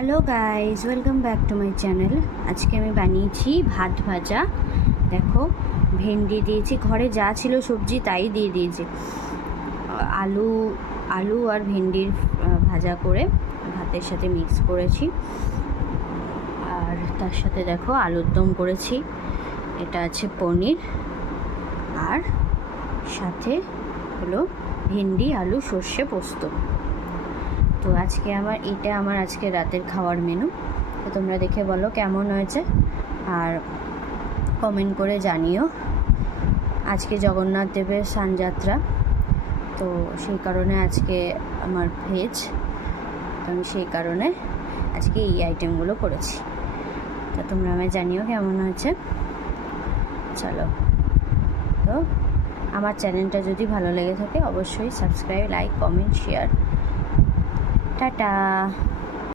Hello guys, welcome back to my channel. আজকে আমি বানিয়েছি ভাত ভাজা। দেখো, ভেন্ডি দিয়েছি, ঘরে যা ছিল সবজি তাই দিয়ে দিয়েছি। আলু আলু আর ভেন্ডির ভাজা করে ভাতের সাথে মিক্স করেছি। আর তার সাথে দেখো আলুর দম করেছি। এটা আছে পনির, আর সাথে হলো ভেন্ডি আলু সর্ষে পোস্ত। তো আজকে আমার আজকে রাতের খাওয়ার মেনু। তো তোমরা দেখে বলো কেমন হয়েছে, আর কমেন্ট করে জানিও। আজকে জগন্নাথ দেবের স্নানযাত্রা, তো সেই কারণে আজকে আমার ভেজ, তো আমি সেই কারণে আজকে এই আইটেমগুলো করেছি। তো তোমরা আমায় জানিও কেমন হয়েছে। চলো, তো আমার চ্যানেলটা যদি ভালো লেগে থাকে অবশ্যই subscribe, like, comment, share. Tata.